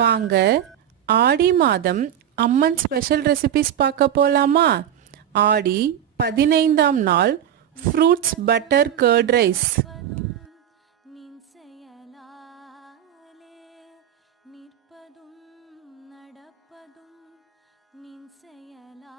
வாங்க. ஆடி மாதம் அம்மன் special recipes பார்க்க போலாமா? ஆடி பதினைந்தாம் நாள் ஃப்ரூட்ஸ் பட்டர் கர்ட் ரைஸ் நிற்பதும் நடப்பதும் நின் செயலா